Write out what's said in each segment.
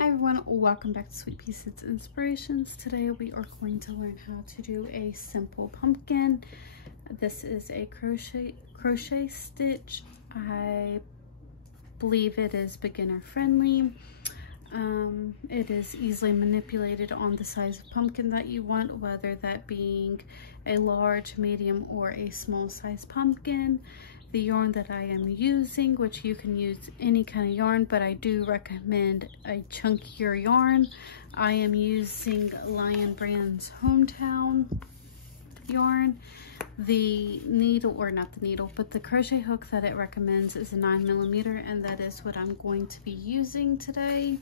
Hi everyone, welcome back to Sweet Pea Seeds Inspirations. Today we are going to learn how to do a simple pumpkin. This is a crochet stitch. I believe it is beginner friendly. It is easily manipulated on the size of pumpkin that you want, whether that being a large, medium, or a small size pumpkin. The yarn that I am using, which you can use any kind of yarn, but I do recommend a chunkier yarn. I am using Lion Brand's Hometown yarn. The needle, or not the needle, but the crochet hook that it recommends is a 9mm, and that is what I'm going to be using today.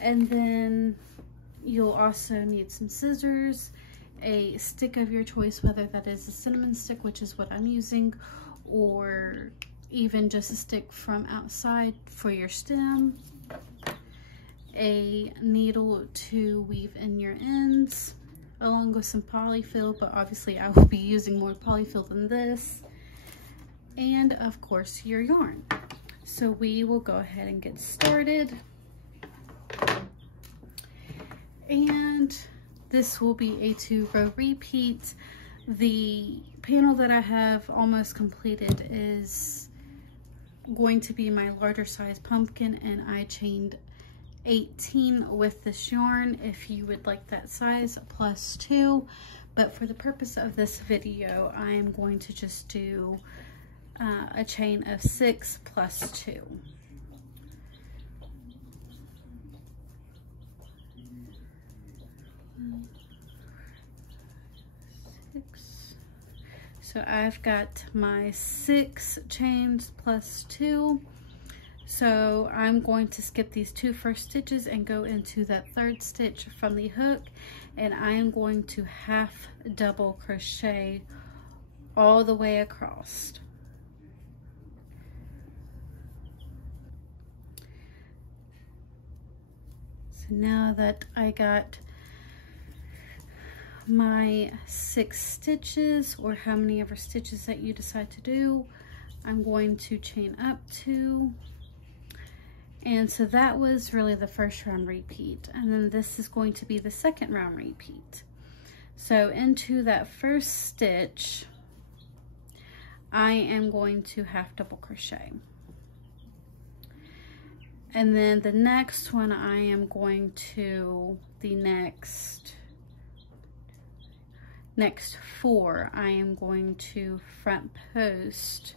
And then you'll also need some scissors, a stick of your choice, whether that is a cinnamon stick, which is what I'm using, or even just a stick from outside for your stem, a needle to weave in your ends, along with some polyfill, but obviously I will be using more polyfill than this, and of course your yarn. So we will go ahead and get started. And this will be a 2-row repeat. The panel that I have almost completed is going to be my larger size pumpkin, and I chained 18 with this yarn. If you would like that size, plus 2, but for the purpose of this video I am going to just do a chain of 6 plus 2. So I've got my 6 chains plus 2. So I'm going to skip these 2 first stitches and go into that 3rd stitch from the hook, and I am going to half double crochet all the way across. So now that I got my 6 stitches, or how many ever stitches that you decide to do, I'm going to chain up 2. And so that was really the first round repeat, and then this is going to be the 2nd round repeat. So into that first stitch I am going to half double crochet, and then the next one I am going to, the next 4 I am going to front post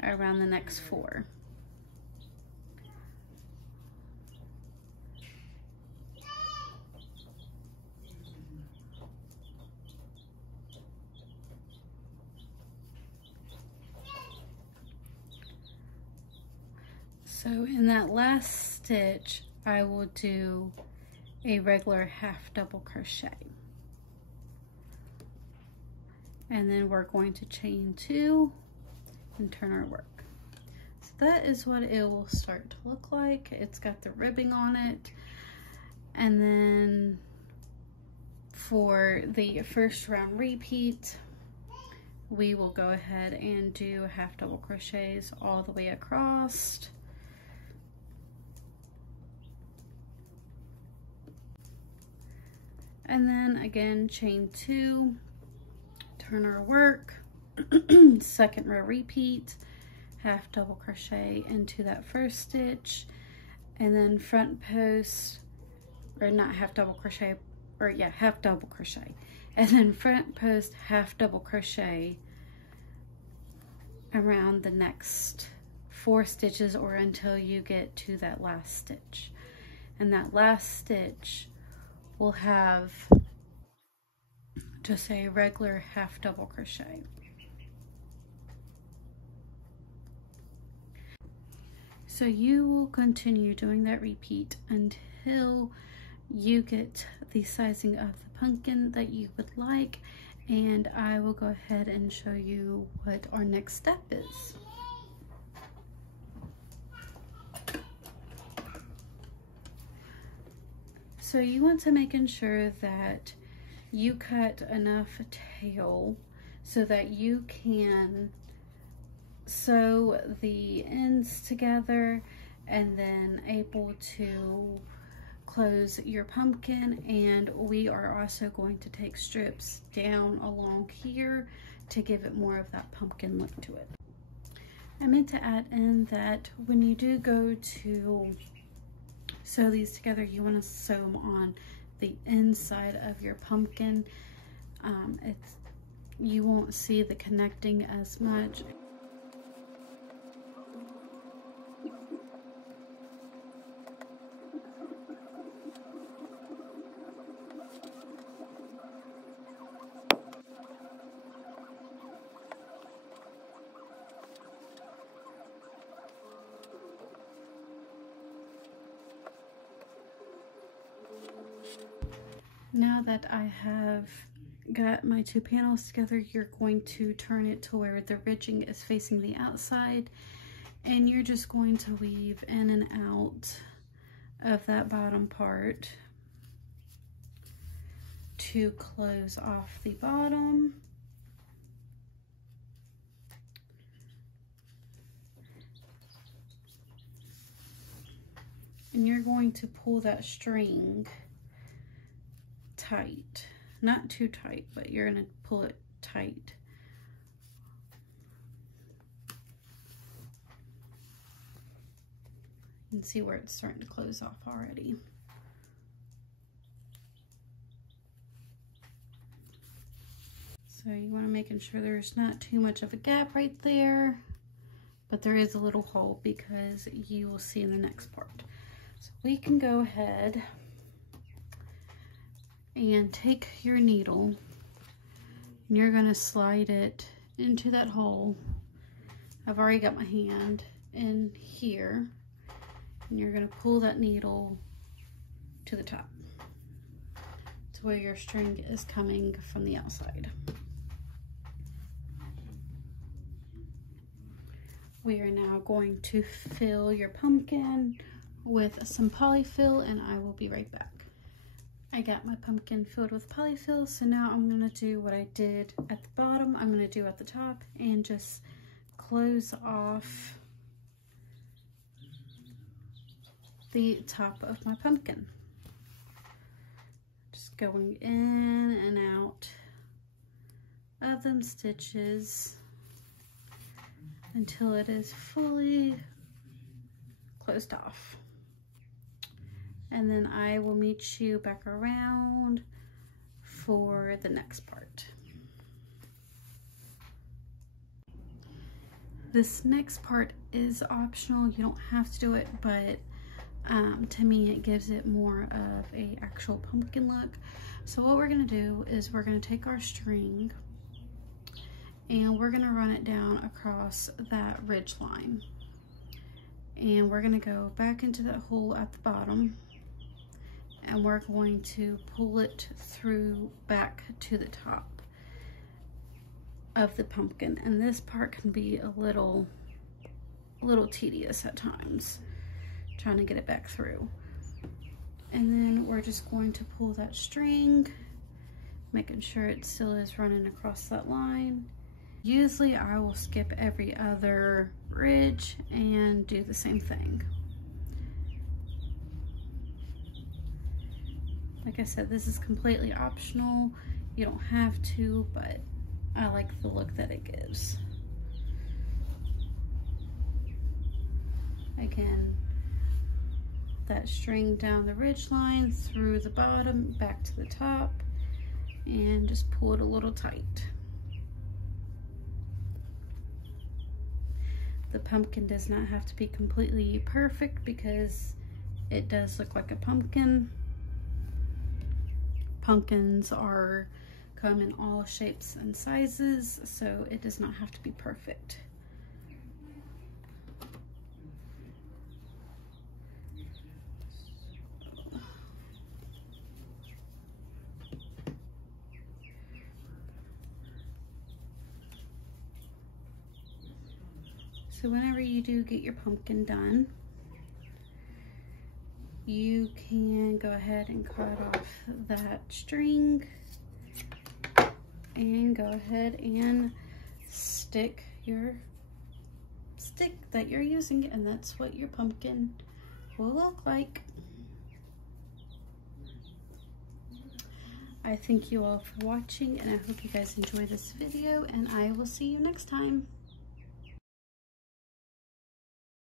around the next 4. So in that last stitch I will do a regular half double crochet. And then we're going to chain 2 and turn our work. So that is what it will start to look like. It's got the ribbing on it. And then for the first round repeat, we will go ahead and do half double crochets all the way across. And then again, chain 2, turn our work, 2nd row repeat, half double crochet into that first stitch, and then front post, or not half double crochet, or yeah, half double crochet, and then front post half double crochet around the next 4 stitches, or until you get to that last stitch. And that last stitch will have just a regular half double crochet. So you will continue doing that repeat until you get the sizing of the pumpkin that you would like, and I will go ahead and show you what our next step is. So you want to make sure that you cut enough tail so that you can sew the ends together and then able to close your pumpkin. And we are also going to take strips down along here to give it more of that pumpkin look to it. I meant to add in that when you do go to sew these together, you want to sew them on the inside of your pumpkin. You won't see the connecting as much. Now that I have got my two panels together, you're going to turn it to where the ridging is facing the outside, and you're just going to weave in and out of that bottom part to close off the bottom. And you're going to pull that string tight, not too tight, but you're going to pull it tight. You can see where it's starting to close off already. So you want to making sure there's not too much of a gap right there, but there is a little hole because you will see in the next part. So we can go ahead and take your needle, and you're going to slide it into that hole. I've already got my hand in here, and you're going to pull that needle to the top to where your string is coming from the outside. We are now going to fill your pumpkin with some polyfill, and I will be right back. I got my pumpkin filled with polyfill, so now I'm going to do what I did at the bottom, I'm going to do at the top, and just close off the top of my pumpkin. Just going in and out of them stitches until it is fully closed off. And then I will meet you back around for the next part. This next part is optional. You don't have to do it, but to me it gives it more of a actual pumpkin look. So what we're going to do is we're going to take our string and we're going to run it down across that ridge line. And we're going to go back into that hole at the bottom, and we're going to pull it through back to the top of the pumpkin. And this part can be a little tedious at times, trying to get it back through. And then we're just going to pull that string, making sure it still is running across that line. Usually I will skip every other ridge and do the same thing. Like I said, this is completely optional. You don't have to, but I like the look that it gives. Again, that string down the ridge line, through the bottom, back to the top, and just pull it a little tight. The pumpkin does not have to be completely perfect because it does look like a pumpkin. Pumpkins come in all shapes and sizes, so it does not have to be perfect. So whenever you do get your pumpkin done, you can go ahead and cut off that string and go ahead and stick your stick that you're using, and that's what your pumpkin will look like. I thank you all for watching, and I hope you guys enjoy this video, and I will see you next time.